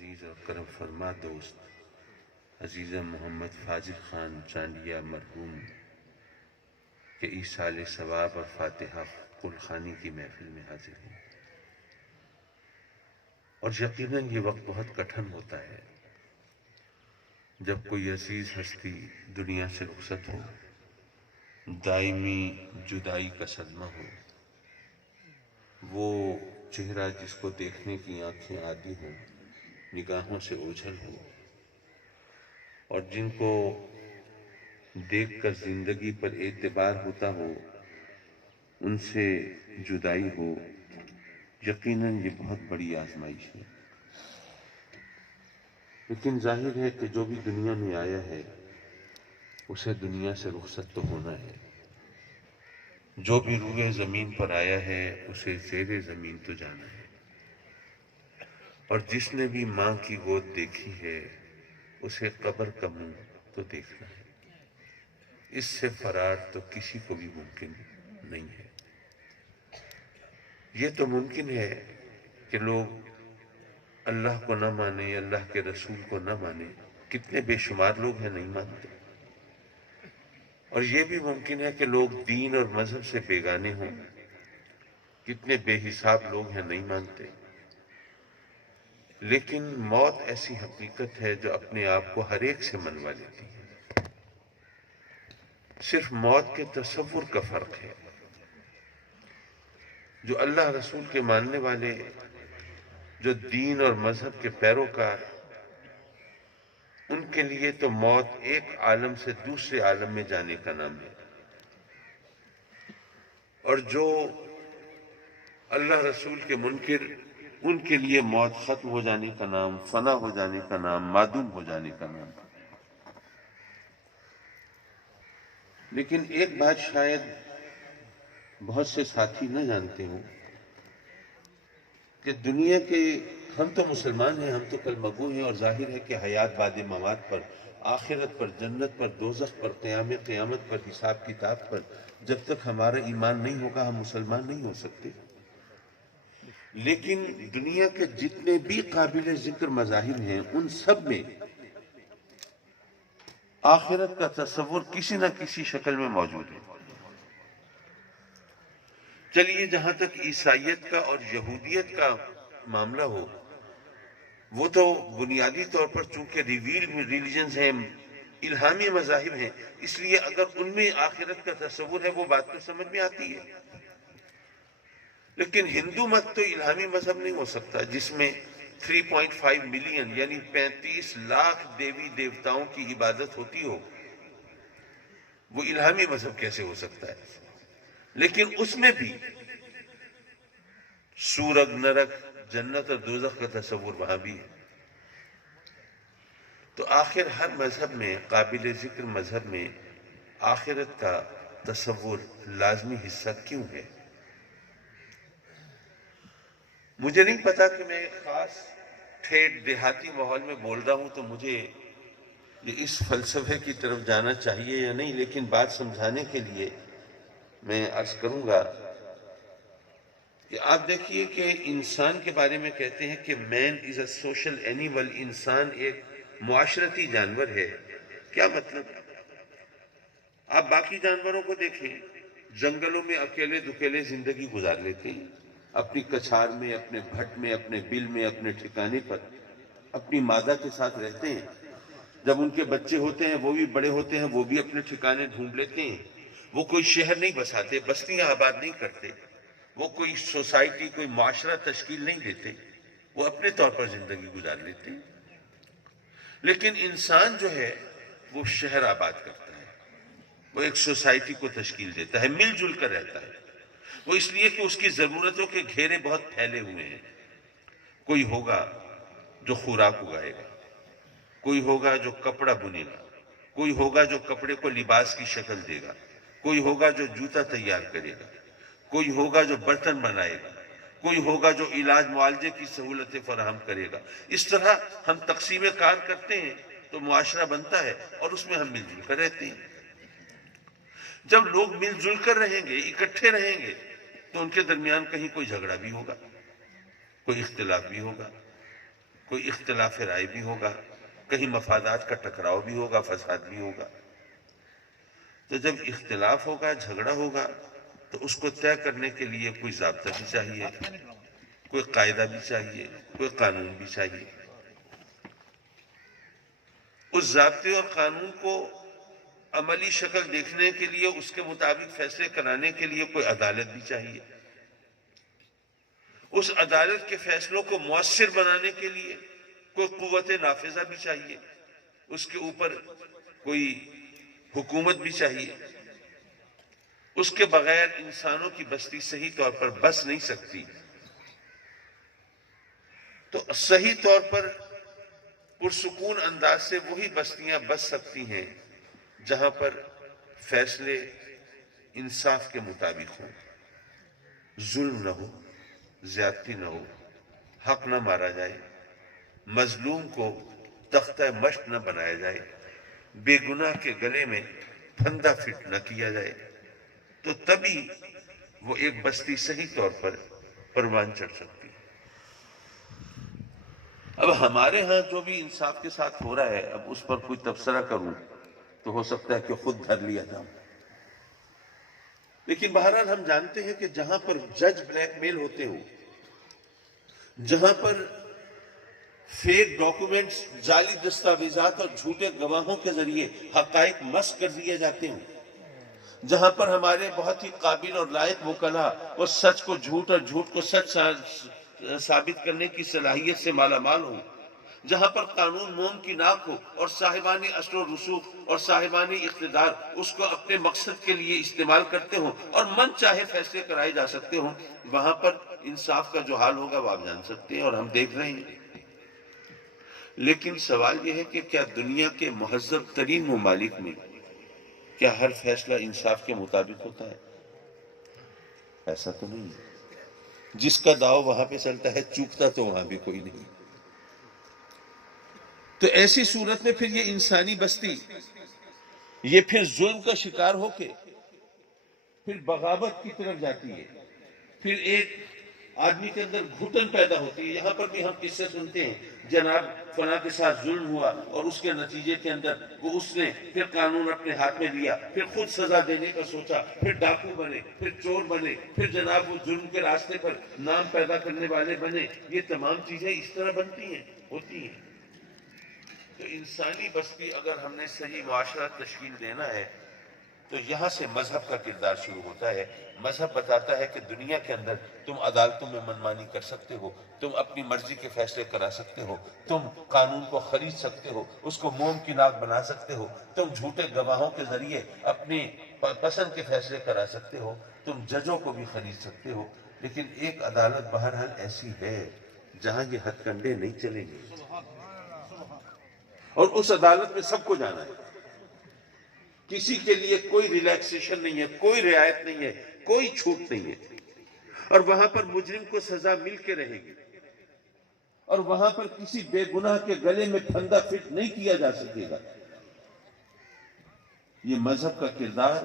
عزیز اور کرم فرما دوست عزیز محمد فاضل خان چانڈیہ مرحوم کے ایصال ثواب اور فاتحہ کل خانی کی محفل میں حاضر ہیں، اور یقیناً یہ وقت بہت کٹھن ہوتا ہے جب کوئی عزیز ہستی دنیا سے رخصت ہو، دائمی جدائی کا صدمہ ہو، وہ چہرہ جس کو دیکھنے کی آنکھیں عادی ہوں، نگاہوں سے اوجھل ہو، اور جن کو دیکھ کر زندگی پر اعتبار ہوتا ہو، ان سے جدائی ہو، یقیناً یہ بہت بڑی آزمائش ہے۔ لیکن ظاہر ہے کہ جو بھی دنیا میں آیا ہے اسے دنیا سے رخصت تو ہونا ہے، جو بھی روئے زمین پر آیا ہے اسے زیر زمین تو جانا ہے، اور جس نے بھی ماں کی گود دیکھی ہے اسے قبر کا منہ تو دیکھنا ہے۔ اس سے فرار تو کسی کو بھی ممکن نہیں ہے۔ یہ تو ممکن ہے کہ لوگ اللہ کو نہ مانے، اللہ کے رسول کو نہ مانے، کتنے بے شمار لوگ ہیں نہیں مانتے، اور یہ بھی ممکن ہے کہ لوگ دین اور مذہب سے بیگانے ہوں، کتنے بے حساب لوگ ہیں نہیں مانتے۔ لیکن موت ایسی حقیقت ہے جو اپنے آپ کو ہر ایک سے منوا لیتی ہے۔ صرف موت کے تصور کا فرق ہے۔ جو اللہ رسول کے ماننے والے، جو دین اور مذہب کے پیروکار، ان کے لیے تو موت ایک عالم سے دوسرے عالم میں جانے کا نام ہے، اور جو اللہ رسول کے منکر، ان کے لیے موت ختم ہو جانے کا نام، فنا ہو جانے کا نام، معدوم ہو جانے کا نام۔ لیکن ایک بات شاید بہت سے ساتھی نہ جانتے ہوں کہ دنیا کے، ہم تو مسلمان ہیں، ہم تو کلمہ گو ہیں، اور ظاہر ہے کہ حیات بعد ممات پر، آخرت پر، جنت پر، دوزخ پر، قیامت پر، حساب کتاب پر جب تک ہمارا ایمان نہیں ہوگا ہم مسلمان نہیں ہو سکتے۔ لیکن دنیا کے جتنے بھی قابل ذکر مذاہب ہیں ان سب میں آخرت کا تصور کسی نہ کسی شکل میں موجود ہے۔ چلیے جہاں تک عیسائیت کا اور یہودیت کا معاملہ ہو، وہ تو بنیادی طور پر چونکہ ریویل ریلیجنز ہیں، الہامی مذاہب ہیں، اس لیے اگر ان میں آخرت کا تصور ہے وہ بات تو سمجھ میں آتی ہے۔ لیکن ہندو مت تو الہامی مذہب نہیں ہو سکتا جس میں 3.5 ملین یعنی 35 لاکھ دیوی دیوتاؤں کی عبادت ہوتی ہو، وہ الہامی مذہب کیسے ہو سکتا ہے؟ لیکن اس میں بھی سورگ، نرک، جنت اور دوزخ کا تصور وہاں بھی ہے۔ تو آخر ہر مذہب میں، قابل ذکر مذہب میں، آخرت کا تصور لازمی حصہ کیوں ہے؟ مجھے نہیں پتا کہ میں ایک خاص ٹھیٹ دیہاتی ماحول میں بول رہا ہوں تو مجھے یہ اس فلسفے کی طرف جانا چاہیے یا نہیں، لیکن بات سمجھانے کے لیے میں عرض کروں گا کہ آپ دیکھیے کہ انسان کے بارے میں کہتے ہیں کہ مین از اے سوشل اینیمل، انسان ایک معاشرتی جانور ہے۔ کیا مطلب؟ آپ باقی جانوروں کو دیکھیں، جنگلوں میں اکیلے دکیلے زندگی گزار لیتے ہیں، اپنی کچھار میں، اپنے بھٹ میں، اپنے بل میں، اپنے ٹھکانے پر اپنی مادہ کے ساتھ رہتے ہیں۔ جب ان کے بچے ہوتے ہیں وہ بھی بڑے ہوتے ہیں، وہ بھی اپنے ٹھکانے ڈھونڈ لیتے ہیں۔ وہ کوئی شہر نہیں بساتے، بستیاں آباد نہیں کرتے، وہ کوئی سوسائٹی، کوئی معاشرہ تشکیل نہیں دیتے، وہ اپنے طور پر زندگی گزار لیتے ہیں۔ لیکن انسان جو ہے وہ شہر آباد کرتا ہے، وہ ایک سوسائٹی کو تشکیل دیتا ہے، مل جل کر رہتا ہے۔ وہ اس لیے کہ اس کی ضرورتوں کے گھیرے بہت پھیلے ہوئے ہیں۔ کوئی ہوگا جو خوراک اگائے گا، کوئی ہوگا جو کپڑا بنے گا، کوئی ہوگا جو کپڑے کو لباس کی شکل دے گا، کوئی ہوگا جو جوتا تیار کرے گا، کوئی ہوگا جو برتن بنائے گا، کوئی ہوگا جو علاج معالجے کی سہولتیں فراہم کرے گا۔ اس طرح ہم تقسیم کار کرتے ہیں تو معاشرہ بنتا ہے، اور اس میں ہم مل جل کر رہتے ہیں۔ جب لوگ مل جل کر رہیں گے، اکٹھے رہیں گے، تو ان کے درمیان کہیں کوئی جھگڑا بھی ہوگا، کوئی اختلاف بھی ہوگا، کوئی اختلاف رائے بھی ہوگا، کہیں مفادات کا ٹکراؤ بھی ہوگا، فساد بھی ہوگا۔ تو جب اختلاف ہوگا، جھگڑا ہوگا، تو اس کو طے کرنے کے لیے کوئی ضابطہ بھی چاہیے، کوئی قاعدہ بھی چاہیے، کوئی قانون بھی چاہیے۔ اس ضابطے اور قانون کو عملی شکل دیکھنے کے لیے، اس کے مطابق فیصلے کرانے کے لیے کوئی عدالت بھی چاہیے۔ اس عدالت کے فیصلوں کو مؤثر بنانے کے لیے کوئی قوت نافذہ بھی چاہیے، اس کے اوپر کوئی حکومت بھی چاہیے۔ اس کے بغیر انسانوں کی بستی صحیح طور پر بس نہیں سکتی۔ تو صحیح طور پر پرسکون انداز سے وہی بستیاں بس سکتی ہیں جہاں پر فیصلے انصاف کے مطابق ہوں، ظلم نہ ہو، زیادتی نہ ہو، حق نہ مارا جائے، مظلوم کو تختہ مشق نہ بنایا جائے، بے گناہ کے گلے میں پھندا فٹ نہ کیا جائے، تو تبھی وہ ایک بستی صحیح طور پر پروان چڑھ سکتی ہے۔ اب ہمارے ہاں جو بھی انصاف کے ساتھ ہو رہا ہے، اب اس پر کوئی تبصرہ کروں تو ہو سکتا ہے کہ خود دھر لیا جاؤں۔ لیکن بہرحال ہم جانتے ہیں کہ جہاں پر جج بلیک میل ہوتے ہوں، جہاں پر فیک ڈاکومنٹس، جعلی دستاویزات اور جھوٹے گواہوں کے ذریعے حقائق مسخ کر دیے جاتے ہوں، جہاں پر ہمارے بہت ہی قابل اور لائق وکلاء وہ سچ کو جھوٹ اور جھوٹ کو سچ ثابت کرنے کی صلاحیت سے مالا مال ہوں، جہاں پر قانون موم کی ناک ہو اور صاحبان اثر و رسوخ اور صاحبان اقتدار اس کو اپنے مقصد کے لیے استعمال کرتے ہوں اور من چاہے فیصلے کرائے جا سکتے ہوں، وہاں پر انصاف کا جو حال ہوگا وہ آپ جان سکتے ہیں اور ہم دیکھ رہے ہیں۔ لیکن سوال یہ ہے کہ کیا دنیا کے مہذب ترین ممالک میں کیا ہر فیصلہ انصاف کے مطابق ہوتا ہے؟ ایسا تو نہیں ہے۔ جس کا داؤ وہاں پہ چلتا ہے، چوکتا تو وہاں بھی کوئی نہیں۔ تو ایسی صورت میں پھر یہ انسانی بستی یہ پھر ظلم کا شکار ہو کے پھر بغاوت کی طرف جاتی ہے، پھر ایک آدمی کے اندر گھٹن پیدا ہوتی ہے۔ یہاں پر بھی ہم قصے سنتے ہیں، جناب فلاں کے ساتھ ظلم ہوا اور اس کے نتیجے کے اندر وہ اس نے پھر قانون اپنے ہاتھ میں لیا، پھر خود سزا دینے کا سوچا، پھر ڈاکو بنے، پھر چور بنے، پھر جناب وہ ظلم کے راستے پر نام پیدا کرنے والے بنے۔ یہ تمام چیزیں اس طرح بنتی ہیں، ہوتی ہیں۔ تو انسانی بستی اگر ہم نے صحیح معاشرہ تشکیل دینا ہے تو یہاں سے مذہب کا کردار شروع ہوتا ہے۔ مذہب بتاتا ہے کہ دنیا کے اندر تم عدالتوں میں منمانی کر سکتے ہو، تم اپنی مرضی کے فیصلے کرا سکتے ہو، تم قانون کو خرید سکتے ہو، اس کو موم کی ناک بنا سکتے ہو، تم جھوٹے گواہوں کے ذریعے اپنی پسند کے فیصلے کرا سکتے ہو، تم ججوں کو بھی خرید سکتے ہو۔ لیکن ایک عدالت بہرحال ایسی ہے جہاں یہ ہتھ کنڈے نہیں چلیں گے، اور اس عدالت میں سب کو جانا ہے۔ کسی کے لیے کوئی ریلیکسیشن نہیں ہے، کوئی رعایت نہیں ہے، کوئی چھوٹ نہیں ہے، اور وہاں پر مجرم کو سزا مل کے رہے گی، اور وہاں پر کسی بے گناہ کے گلے میں پھندا فٹ نہیں کیا جا سکے گا۔ یہ مذہب کا کردار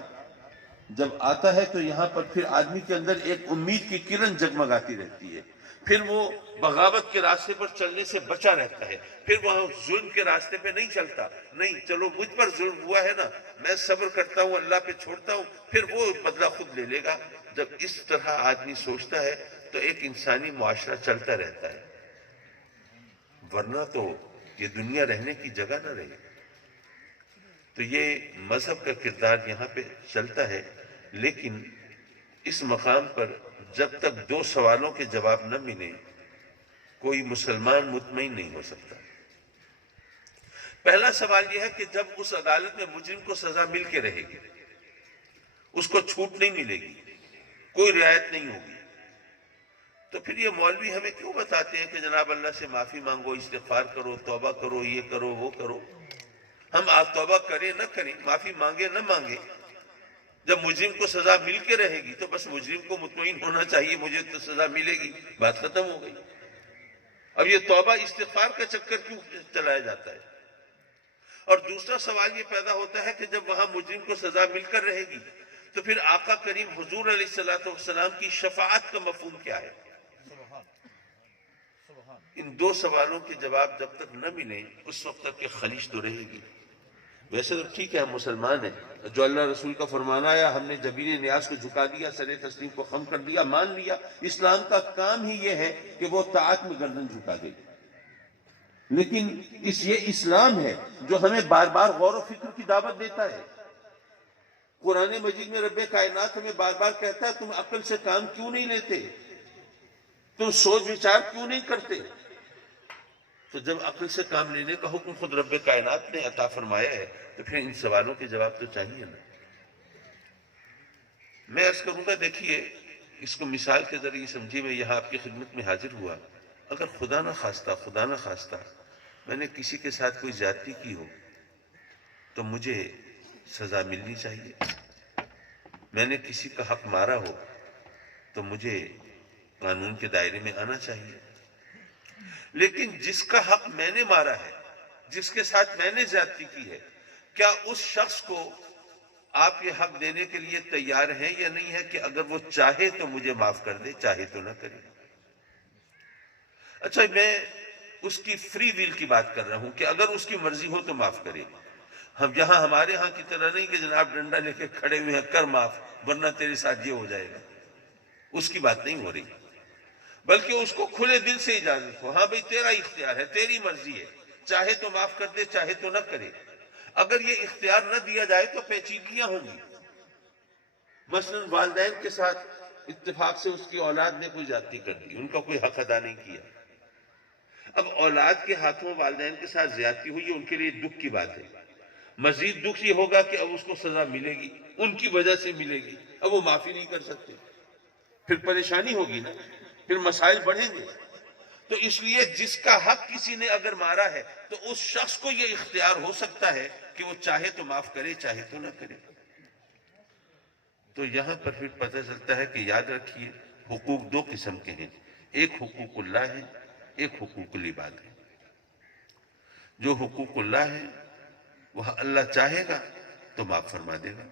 جب آتا ہے تو یہاں پر پھر آدمی کے اندر ایک امید کی کرن جگمگاتی رہتی ہے، پھر وہ بغاوت کے راستے پر چلنے سے بچا رہتا ہے، پھر وہ ظلم کے راستے پہ نہیں چلتا، نہیں چلو مجھ پر ظلم ہوا ہے نا، میں صبر کرتا ہوں، اللہ پہ چھوڑتا ہوں، پھر وہ بدلہ خود لے لے گا۔ جب اس طرح آدمی سوچتا ہے تو ایک انسانی معاشرہ چلتا رہتا ہے، ورنہ تو یہ دنیا رہنے کی جگہ نہ رہے۔ تو یہ مذہب کا کردار یہاں پہ چلتا ہے، لیکن اس مقام پر جب تک دو سوالوں کے جواب نہ ملے کوئی مسلمان مطمئن نہیں ہو سکتا۔ پہلا سوال یہ ہے کہ جب اس عدالت میں مجرم کو سزا مل کے رہے گی، اس کو چھوٹ نہیں ملے گی، کوئی رعایت نہیں ہوگی، تو پھر یہ مولوی ہمیں کیوں بتاتے ہیں کہ جناب اللہ سے معافی مانگو، استغفار کرو، توبہ کرو، یہ کرو وہ کرو۔ ہم توبہ کریں نہ کریں، معافی مانگے نہ مانگے، جب مجرم کو سزا مل کے رہے گی تو بس مجرم کو مطمئن ہونا چاہیے مجھے تو سزا ملے گی، بات ختم ہو گئی۔ اب یہ توبہ استغفار کا چکر کیوں چلایا جاتا ہے؟ اور دوسرا سوال یہ پیدا ہوتا ہے کہ جب وہاں مجرم کو سزا مل کر رہے گی تو پھر آقا کریم حضور علیہ الصلوۃ والسلام کی شفاعت کا مفہوم کیا ہے؟ ان دو سوالوں کے جواب جب تک نہ ملیں اس وقت تک کہ خلیج تو رہے گی. ویسے تو ٹھیک ہے ہم مسلمان ہیں، جو اللہ رسول کا فرمانا آیا ہم نے جبین نیاز کو جھکا دیا، سر تسلیم کو خم کر دیا، مان لیا. اسلام کا کام ہی یہ ہے کہ وہ طاعت میں گردن جھکا دے. لیکن یہ اسلام ہے جو ہمیں بار بار غور و فکر کی دعوت دیتا ہے. قرآن مجید میں رب کائنات ہمیں بار بار کہتا ہے تم عقل سے کام کیوں نہیں لیتے، تم سوچ وچار کیوں نہیں کرتے. تو جب عقل سے کام لینے کا حکم خود رب کائنات نے عطا فرمایا ہے تو پھر ان سوالوں کے جواب تو چاہیے نا. میں عرض کروں گا، دیکھیے اس کو مثال کے ذریعے سمجھیے. میں یہاں آپ کی خدمت میں حاضر ہوا، اگر خدا نہ خواستہ میں نے کسی کے ساتھ کوئی زیادتی کی ہو تو مجھے سزا ملنی چاہیے. میں نے کسی کا حق مارا ہو تو مجھے قانون کے دائرے میں آنا چاہیے. لیکن جس کا حق میں نے مارا ہے، جس کے ساتھ میں نے زیادتی کی ہے، کیا اس شخص کو آپ یہ حق دینے کے لیے تیار ہیں یا نہیں ہے کہ اگر وہ چاہے تو مجھے معاف کر دے، چاہے تو نہ کرے؟ اچھا، میں اس کی فری ویل کی بات کر رہا ہوں کہ اگر اس کی مرضی ہو تو معاف کرے. ہم یہاں ہمارے ہاں کی طرح نہیں کہ جناب ڈنڈا لے کے کھڑے ہوئے ہیں کر معاف ورنہ تیرے ساتھ یہ ہو جائے گا. اس کی بات نہیں ہو رہی، بلکہ اس کو کھلے دل سے اجازت ہو. ہاں بھئی تیرا اختیار ہے، تیری مرضی ہے، چاہے تو معاف کر دے چاہے تو نہ کرے. اگر یہ اختیار نہ دیا جائے تو پیچیدگیاں ہوں گی. مثلا والدین کے ساتھ اتفاق سے اس کی اولاد نے کوئی زیادتی کر دی، ان کا کوئی حق ادا نہیں کیا. اب اولاد کے ہاتھوں والدین کے ساتھ زیادتی ہوئی، ان کے لیے دکھ کی بات ہے. مزید دکھ یہ ہوگا کہ اب اس کو سزا ملے گی، ان کی وجہ سے ملے گی. اب وہ معافی نہیں کر سکتے، پھر پریشانی ہوگی نا، پھر مسائل بڑھیں گے. تو اس لیے جس کا حق کسی نے اگر مارا ہے تو اس شخص کو یہ اختیار ہو سکتا ہے کہ وہ چاہے تو معاف کرے چاہے تو نہ کرے. تو یہاں پر پھر پتہ چلتا ہے کہ یاد رکھیے حقوق دو قسم کے ہیں، ایک حقوق اللہ ہے، ایک حقوق العباد ہے. جو حقوق اللہ ہے وہ اللہ چاہے گا تو معاف فرما دے گا،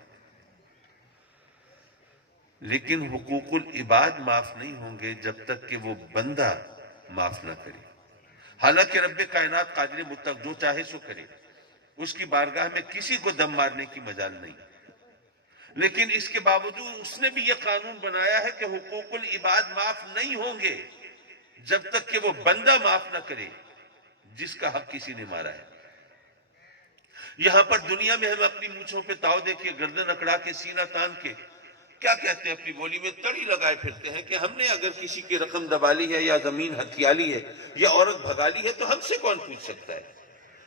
لیکن حقوق العباد معاف نہیں ہوں گے جب تک کہ وہ بندہ معاف نہ کرے. حالانکہ رب کائنات قادر مطلق جو چاہے سو کرے، اس کی بارگاہ میں کسی کو دم مارنے کی مجال نہیں. لیکن اس کے باوجود اس نے بھی یہ قانون بنایا ہے کہ حقوق العباد معاف نہیں ہوں گے جب تک کہ وہ بندہ معاف نہ کرے جس کا حق کسی نے مارا ہے. یہاں پر دنیا میں ہم اپنی مونچھوں پہ تاؤ دے کے گردن اکڑا کے سینہ تان کے کیا کہتے ہیں، اپنی بولی میں تڑی لگائے پھرتے ہیں کہ ہم نے اگر کسی کی رقم دبا لی ہے یا زمین ہتھیا لی ہے یا عورت بھگا لی ہے تو ہم سے کون پوچھ سکتا ہے.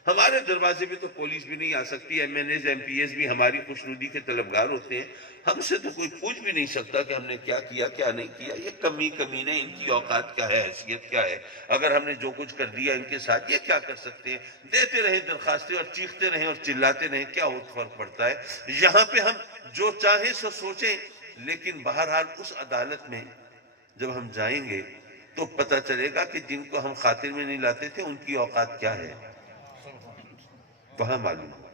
ہمارے دروازے پہ تو پولیس بھی نہیں آ سکتی، M N As M P S بھی ہماری خوشنودی کے طلبگار ہوتے ہیں. ہم سے تو کوئی پوچھ بھی نہیں سکتا کہ ہم نے کیا کیا کیا نہیں کیا. یہ کمینے ان کی اوقات کیا ہے، حیثیت کیا ہے. اگر ہم نے جو کچھ کر دیا ان کے ساتھ یہ کیا کر سکتے ہیں. دیتے رہیں درخواستیں اور چیختے رہیں اور چلاتے رہیں، کیا فرق پڑتا ہے. یہاں پہ ہم جو چاہیں سو سوچیں، لیکن بہرحال اس عدالت میں جب ہم جائیں گے تو پتہ چلے گا کہ جن کو ہم خاطر میں نہیں لاتے تھے ان کی اوقات کیا ہے، وہاں معلوم ہوگا.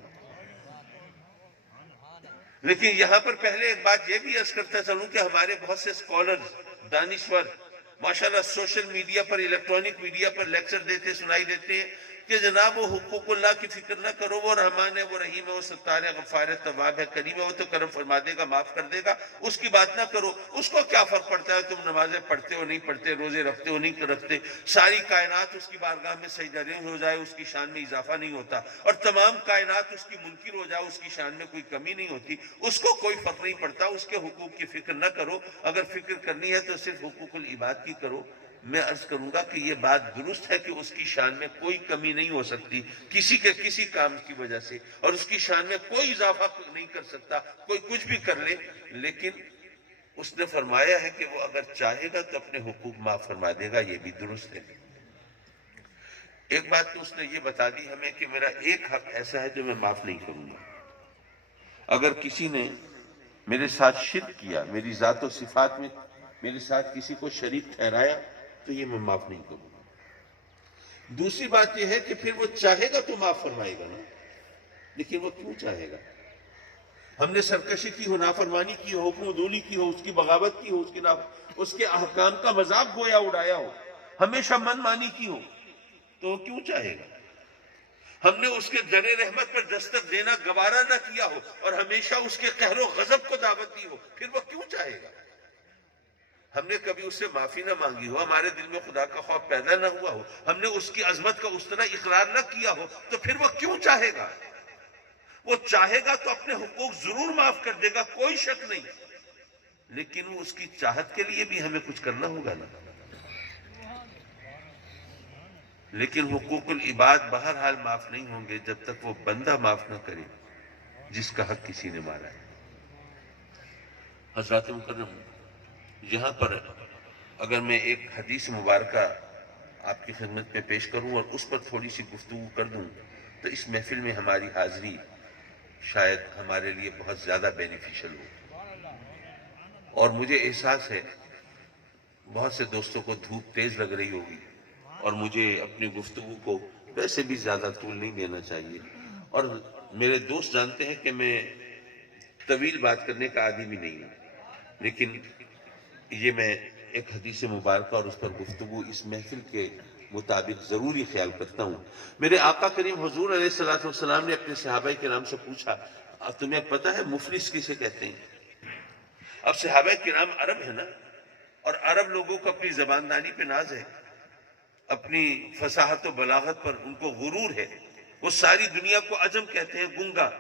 لیکن یہاں پر پہلے ایک بات یہ بھی عرض کرتا چلوں کہ ہمارے بہت سے اسکالرز، دانشور ماشاءاللہ سوشل میڈیا پر، الیکٹرانک میڈیا پر لیکچر دیتے سنائی دیتے ہیں کہ جناب وہ حقوق اللہ کی فکر نہ کرو، وہ رحمان ہے، وہ رحیم ہے، وہ ستار ہے، غفار ہے، تواب ہے، کریم ہے، وہ تو کرم فرما دے گا، معاف کر دے گا. اس کی بات نہ کرو. اس کو کیا فرق پڑتا ہے تم نمازیں پڑھتے ہو نہیں پڑھتے، روزے رکھتے ہو نہیں رکھتے. ساری کائنات اس کی بارگاہ میں سجدہ ریز ہو جائے اس کی شان میں اضافہ نہیں ہوتا، اور تمام کائنات اس کی منکر ہو جائے اس کی شان میں کوئی کمی نہیں ہوتی. اس کو کوئی فرق نہیں پڑتا. اس کے حقوق کی فکر نہ کرو. اگر فکر کرنی ہے تو صرف حقوق العباد کی کرو. میں عرض کروں گا کہ یہ بات درست ہے کہ اس کی شان میں کوئی کمی نہیں ہو سکتی کسی کے کسی کام کی وجہ سے، اور اس کی شان میں کوئی اضافہ نہیں کر سکتا کوئی کچھ بھی کر لے. لیکن اس نے فرمایا ہے کہ وہ اگر چاہے گا تو اپنے حقوق معاف فرما دے گا، یہ بھی درست ہے. ایک بات تو اس نے یہ بتا دی ہمیں کہ میرا ایک حق ایسا ہے جو میں معاف نہیں کروں گا. اگر کسی نے میرے ساتھ شرک کیا، میری ذات و صفات میں میرے ساتھ کسی کو شریک ٹھہرایا تو یہ میں معاف نہیں کروں گا. دوسری بات یہ ہے کہ پھر وہ چاہے گا تو معاف فرمائے گا نا، لیکن وہ کیوں چاہے گا؟ ہم نے سرکشی کی ہو، نافرمانی کی ہو، حکم عدولی کی ہو، اس کی بغاوت کی ہو، اس کے احکام کا مذاق گویا اڑایا ہو، ہمیشہ من مانی کی ہو تو وہ کیوں چاہے گا؟ ہم نے اس کے در رحمت پر دستک دینا گوارا نہ کیا ہو اور ہمیشہ اس کے قہر و غضب کو دعوت دی ہو، پھر وہ کیوں چاہے گا؟ ہم نے کبھی اس سے معافی نہ مانگی ہو، ہمارے دل میں خدا کا خوف پیدا نہ ہوا ہو، ہم نے اس کی عظمت کا اس طرح اقرار نہ کیا ہو، تو پھر وہ کیوں چاہے گا؟ وہ چاہے گا تو اپنے حقوق ضرور معاف کر دے گا، کوئی شک نہیں، لیکن وہ اس کی چاہت کے لیے بھی ہمیں کچھ کرنا ہوگا نا۔ لیکن حقوق العباد بہرحال معاف نہیں ہوں گے جب تک وہ بندہ معاف نہ کرے جس کا حق کسی نے مارا ہے۔ حضرات مکرم، یہاں پر اگر میں ایک حدیث مبارکہ آپ کی خدمت میں پیش کروں اور اس پر تھوڑی سی گفتگو کر دوں تو اس محفل میں ہماری حاضری شاید ہمارے لیے بہت زیادہ بینیفیشل ہو۔ اور مجھے احساس ہے بہت سے دوستوں کو دھوپ تیز لگ رہی ہوگی اور مجھے اپنی گفتگو کو ویسے بھی زیادہ طول نہیں دینا چاہیے، اور میرے دوست جانتے ہیں کہ میں طویل بات کرنے کا عادی بھی نہیں ہوں، لیکن یہ میں ایک حدیث مبارکہ اور اس پر گفتگو اس محفل کے مطابق ضروری خیال کرتا ہوں۔ میرے آقا کریم حضور علیہ الصلوۃ والسلام نے اپنے صحابہ کرام سے پوچھا، تمہیں پتہ ہے مفلس کسے کہتے ہیں؟ اب صحابہ کرام عرب ہیں نا، اور عرب لوگوں کو اپنی زباندانی پہ ناز ہے، اپنی فصاحت و بلاغت پر ان کو غرور ہے، وہ ساری دنیا کو عجم کہتے ہیں، گنگا۔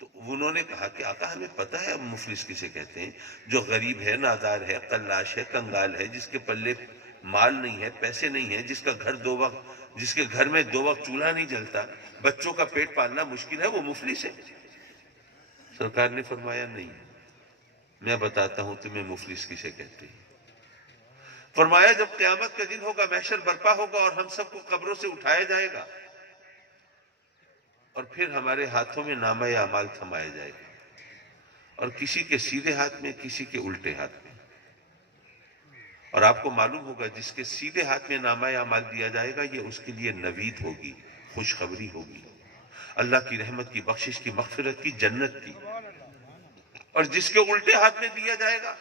تو انہوں نے کہا کہ آقا ہمیں پتہ ہے مفلس کسے کہتے ہیں، جو غریب ہے، نادار ہے، قلاش ہے، کنگال ہے، جس کے پلے مال نہیں ہے، پیسے نہیں ہے، جس کے گھر میں 2 وقت چولہا نہیں جلتا، بچوں کا پیٹ پالنا مشکل ہے، وہ مفلس ہے۔ سرکار نے فرمایا نہیں، میں بتاتا ہوں تمہیں مفلس کسے کہتے ہیں۔ فرمایا جب قیامت کا دن ہوگا، محشر برپا ہوگا اور ہم سب کو قبروں سے اٹھایا جائے گا اور پھر ہمارے ہاتھوں میں نامہ اعمال تھمایا جائے گا، اور کسی کے سیدھے ہاتھ میں، کسی کے الٹے ہاتھ میں، اور آپ کو معلوم ہوگا جس کے سیدھے ہاتھ میں نامہ اعمال دیا جائے گا یہ اس کے لیے نوید ہوگی، خوشخبری ہوگی، اللہ کی رحمت کی، بخشش کی، مغفرت کی، جنت کی، اور جس کے الٹے ہاتھ میں دیا جائے گا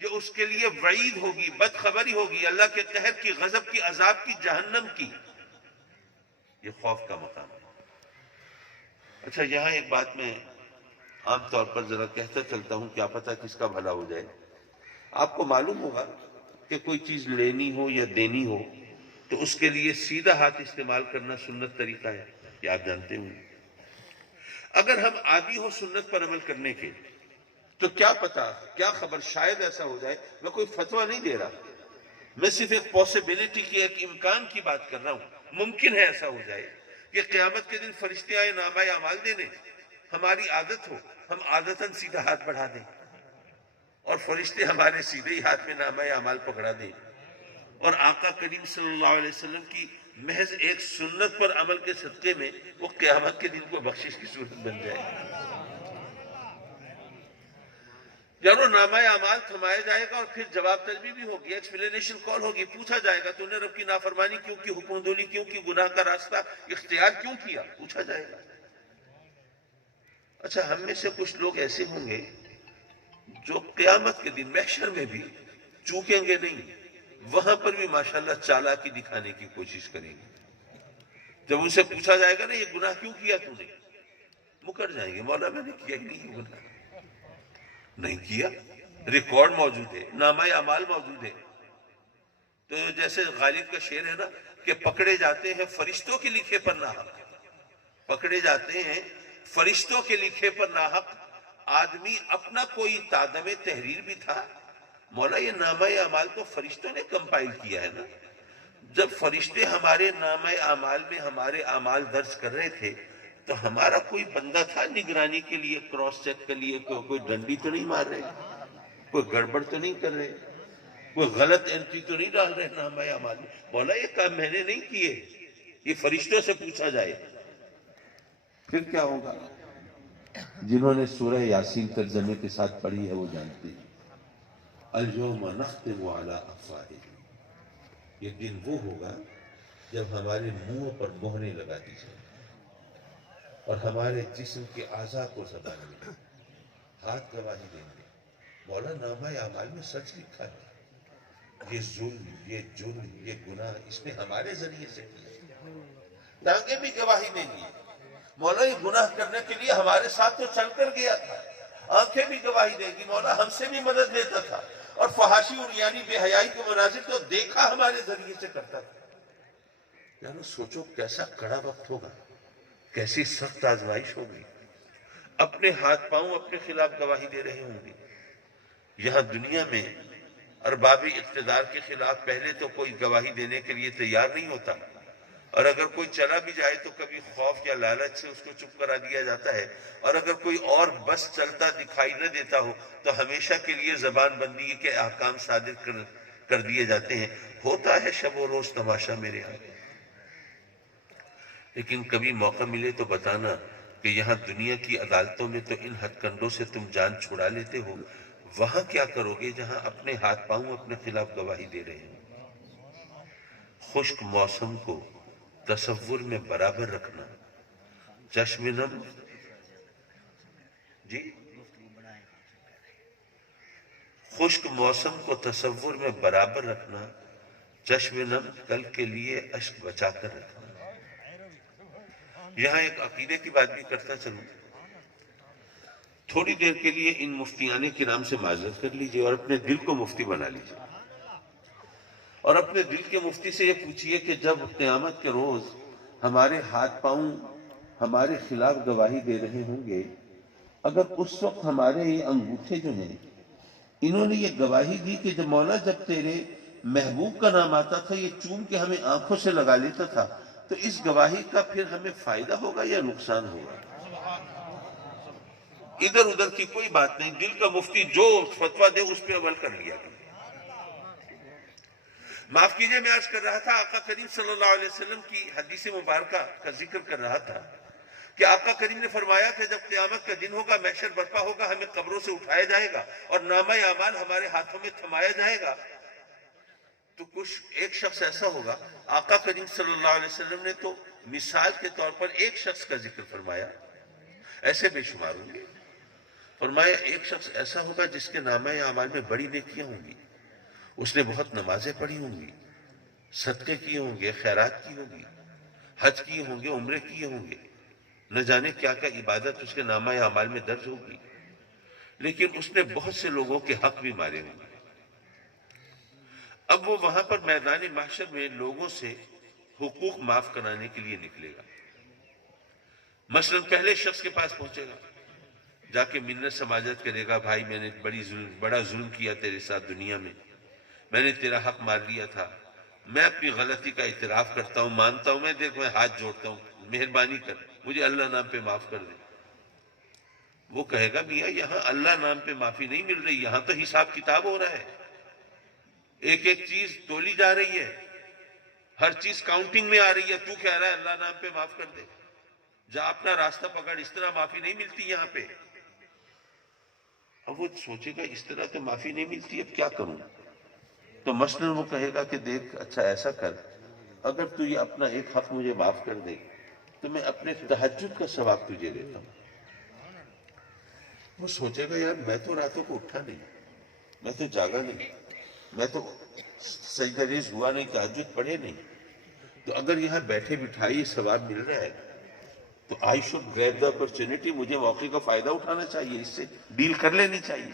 یہ اس کے لیے وعید ہوگی، بدخبری ہوگی، اللہ کے قہر کی، غضب کی، عذاب کی، جہنم کی۔ یہ خوف کا مقام ہے۔ اچھا، یہاں ایک بات میں عام طور پر ذرا کہتا چلتا ہوں، کیا پتہ کس کا بھلا ہو جائے۔ آپ کو معلوم ہوگا کہ کوئی چیز لینی ہو یا دینی ہو تو اس کے لیے سیدھا ہاتھ استعمال کرنا سنت طریقہ ہے، یہ آپ جانتے ہوں۔ اگر ہم عادی ہو سنت پر عمل کرنے کے تو کیا پتا، کیا خبر، شاید ایسا ہو جائے۔ میں کوئی فتویٰ نہیں دے رہا، میں صرف ایک پاسبلٹی کی، ایک امکان کی بات کر رہا ہوں۔ ممکن ہے ایسا ہو جائے کہ قیامت کے دن فرشتے آئے نامہ اعمال دینے، ہماری عادت ہو ہم عادتاً سیدھا ہاتھ بڑھا دیں اور فرشتے ہمارے سیدھے ہی ہاتھ میں نامہ اعمال پکڑا دیں، اور آقا کریم صلی اللہ علیہ وسلم کی محض ایک سنت پر عمل کے صدقے میں وہ قیامت کے دن کو بخشش کی صورت بن جائے۔ یارو نامہ اعمال تھمایا جائے گا اور پھر جواب طلبی بھی ہوگی، ایکسپلینیشن کال ہوگی، پوچھا جائے گا تو نے رب کی نافرمانی کیوں کی، حکم دولی کیوں کی، گناہ کا راستہ اختیار کیوں کیا، پوچھا جائے گا۔ اچھا، ہم میں سے کچھ لوگ ایسے ہوں گے جو قیامت کے دن محشر میں بھی چوکیں گے نہیں، وہاں پر بھی ماشاءاللہ چالاکی دکھانے کی کوشش کریں گے۔ جب ان سے پوچھا جائے گا نا یہ گناہ کیوں کیا تو نے، مکر جائیں گے، مولا میں نے کیا ہی نہیں، گناہ نہیں کیا، ریکارڈ موجود ہے، نامہ اعمال موجود ہے۔ تو جیسے غالب کا شعر ہے نا کہ پکڑے جاتے ہیں فرشتوں کے لکھے پر ناحق، پکڑے جاتے ہیں فرشتوں کے لکھے پر ناحق، آدمی اپنا کوئی تادم تحریر بھی تھا، مولا یہ نامہ اعمال تو فرشتوں نے کمپائل کیا ہے نا۔ جب فرشتے ہمارے نامہ اعمال میں ہمارے اعمال درج کر رہے تھے تو ہمارا کوئی بندہ تھا نگرانی کے لیے، کراس چیک کے لیے، کوئی ڈنڈی تو نہیں مار رہے، کوئی گڑبڑ تو نہیں کر رہے، کوئی غلط انٹری تو نہیں ڈال رہے نامہ اعمال میں، مولا یہ کام میں نے نہیں کیے، یہ فرشتوں سے پوچھا جائے۔ پھر کیا ہوگا؟ جنہوں نے سورہ یاسین ترجمے کے ساتھ پڑھی ہے وہ جانتے ہیں، الیوم نختم علی افواہہم، یہ دن وہ ہوگا جب ہمارے منہ پر مہریں لگا دی جائیں اور ہمارے جسم کے اعضاء کو زبان میں ہاتھ گواہی دیں گے، مولا نامہ اعمال میں سچ لکھا ہے، یہ ظلم، یہ جرم، یہ گناہ اس نے ہمارے ذریعے سے کیا، ٹانگیں بھی گواہی دیں گی، مولا یہ گناہ کرنے کے لیے ہمارے ساتھ تو چل کر گیا تھا، آنکھیں بھی گواہی دیں گی، مولا ہم سے بھی مدد لیتا تھا، اور فحاشی اور یعنی بے حیائی کے مناظر تو دیکھا ہمارے ذریعے سے کرتا تھا۔ یعنی سوچو کیسا کڑا وقت ہوگا، کیسی سخت آزمائش ہوگی، اپنے ہاتھ پاؤں اپنے خلاف گواہی دے رہے ہوں گے۔ یہاں دنیا میں ارباب اقتدار کے خلاف پہلے تو کوئی گواہی دینے کے لیے تیار نہیں ہوتا، اور اگر کوئی چلا بھی جائے تو کبھی خوف یا لالچ سے اس کو چپ کرا دیا جاتا ہے، اور اگر کوئی اور بس چلتا دکھائی نہ دیتا ہو تو ہمیشہ کے لیے زبان بندی کے احکام صادر کر دیے جاتے ہیں۔ ہوتا ہے شب و روز تماشا میرے ہاں، لیکن کبھی موقع ملے تو بتانا کہ یہاں دنیا کی عدالتوں میں تو ان ہتھ کنڈوں سے تم جان چھڑا لیتے ہو، وہاں کیا کرو گے جہاں اپنے ہاتھ پاؤں اپنے خلاف گواہی دے رہے ہیں۔ خشک موسم کو تصور میں برابر رکھنا، چشم نم جی خشک موسم کو تصور میں برابر رکھنا، چشم نم کل کے لیے اشک بچا کر رکھنا۔ یہاں ایک عقیدے کی بات بھی کرتا چلوں، تھوڑی دیر کے لیے ان مفتیان کرام سے معذرت کر لیجئے اور اپنے دل کو مفتی بنا لیجئے، اور اپنے دل کے مفتی سے یہ پوچھئے کہ جب قیامت کے روز ہمارے ہاتھ پاؤں ہمارے خلاف گواہی دے رہے ہوں گے، اگر اس وقت ہمارے یہ انگوٹھے جو ہیں انہوں نے یہ گواہی دی کہ جب مولا جب تیرے محبوب کا نام آتا تھا یہ چوم کے ہمیں آنکھوں سے لگا لیتا تھا، تو اس گواہی کا پھر ہمیں فائدہ ہوگا یا نقصان ہوگا؟ ادھر ادھر کی کوئی بات نہیں، دل کا مفتی جو فتویٰ دے اس پہ عمل کر لیا گیا۔ معاف کیجئے، میں عرض کر رہا تھا آقا کریم صلی اللہ علیہ وسلم کی حدیث مبارکہ کا ذکر کر رہا تھا کہ آقا کریم نے فرمایا کہ جب قیامت کا دن ہوگا، محشر برپا ہوگا، ہمیں قبروں سے اٹھایا جائے گا اور نامہ اعمال ہمارے ہاتھوں میں تھمایا جائے گا، تو کچھ ایک شخص ایسا ہوگا، آقا کریم صلی اللہ علیہ وسلم نے تو مثال کے طور پر ایک شخص کا ذکر فرمایا، ایسے بے شمار ہوں گے۔ فرمایا ایک شخص ایسا ہوگا جس کے نامہ اعمال میں بڑی نیکیاں ہوں گی، اس نے بہت نمازیں پڑھی ہوں گی، صدقے کیے ہوں گے، خیرات کی ہوگی، حج کیے ہوں گے، عمرے کیے ہوں گے، نہ جانے کیا کیا عبادت اس کے نامہ اعمال میں درج ہوگی، لیکن اس نے بہت سے لوگوں کے حق بھی مارے ہوں گے۔ اب وہ وہاں پر میدان محشر میں لوگوں سے حقوق معاف کرانے کے لیے نکلے گا۔ مثلا پہلے شخص کے پاس پہنچے گا، جا کے منت سماجت کرے گا، بھائی میں نے بڑا ظلم کیا تیرے ساتھ دنیا میں نے تیرا حق مار لیا تھا، میں اپنی غلطی کا اعتراف کرتا ہوں، مانتا ہوں، میں ہاتھ جوڑتا ہوں، مہربانی کر مجھے اللہ نام پہ معاف کر دے۔ وہ کہے گا میاں یہاں اللہ نام پہ معافی نہیں مل رہی، یہاں تو حساب کتاب ہو رہا ہے، ایک ایک چیز تولی جا رہی ہے، ہر چیز کاؤنٹنگ میں آ رہی ہے، تو کہہ رہا ہے اللہ نام پہ معاف کر دے، جا اپنا راستہ پکڑ، اس طرح معافی نہیں ملتی یہاں پہ۔ اب وہ سوچے گا اس طرح تو معافی نہیں ملتی، اب کیا کروں؟ تو مثلا وہ کہے گا کہ دیکھ اچھا ایسا کر، اگر تو یہ اپنا ایک حق مجھے معاف کر دے تو میں اپنے تہجد کا ثواب تجھے دیتا ہوں۔ وہ سوچے گا یار میں تو راتوں کو اٹھا نہیں، میں تو جاگا نہیں، میں تو سجدہ ریز ہوا نہیں، تہجد پڑھے نہیں، تو اگر یہاں بیٹھے بٹھائی ثواب مل رہا ہے تو آئی شوڈ گریب دا اپرچونٹی، مجھے موقع کا فائدہ اٹھانا چاہیے، اس سے ڈیل کر لینی چاہیے۔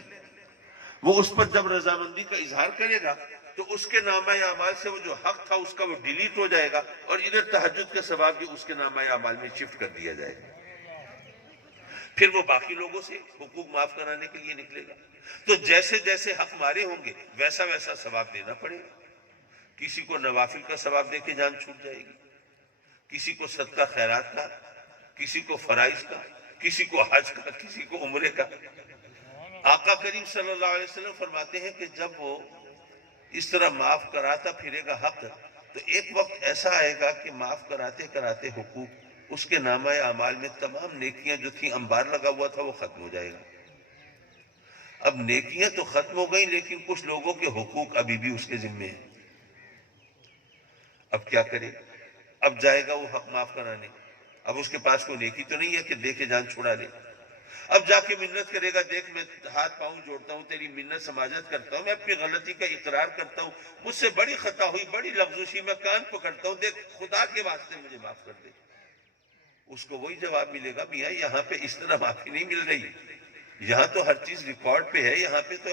وہ اس پر جب رضامندی کا اظہار کرے گا تو اس کے نامہ اعمال سے وہ جو حق تھا اس کا وہ ڈیلیٹ ہو جائے گا، اور ادھر تہجد کا ثواب بھی اس کے نامہ اعمال میں شفٹ کر دیا جائے گا۔ پھر وہ باقی لوگوں سے حقوق معاف کرانے کے لیے نکلے گا، تو جیسے جیسے حق مارے ہوں گے ویسا ویسا ثواب دینا پڑے گا۔ کسی کو نوافل کا ثواب دے کے جان چھوٹ جائے گی، کسی کو صدقہ خیرات کا، کسی کو فرائض کا، کسی کو حج کا، کسی کو عمرے کا۔ آقا کریم صلی اللہ علیہ وسلم فرماتے ہیں کہ جب وہ اس طرح معاف کراتا پھرے گا حق، تو ایک وقت ایسا آئے گا کہ معاف کراتے کراتے حقوق اس کے نامہ اعمال میں تمام نیکیاں جو تھیں انبار لگا ہوا تھا وہ ختم ہو جائے گا۔ اب نیکیاں تو ختم ہو گئیں لیکن کچھ لوگوں کے حقوق ابھی بھی اس کے ذمے ہیں۔ اب کیا کرے؟ اب جائے گا وہ حق معاف کرانے، اب اس کے پاس کوئی نیکی تو نہیں ہے کہ دے کے جان چھڑا لے۔ اب جا کے منت کرے گا، دیکھ میں ہاتھ پاؤں جوڑتا ہوں، تیری منت سماجت کرتا ہوں، میں اپنی غلطی کا اقرار کرتا ہوں، مجھ سے بڑی خطا ہوئی، بڑی لفظوشی، میں کان پکڑتا ہوں، دیکھ خدا کے واسطے مجھے معاف کر دے۔ اس کو وہی جواب ملے گا، میاں یہاں پہ اس طرح معافی نہیں مل رہی، یہاں تو ہر چیز ریکارڈ پہ ہے، یہاں پہ تو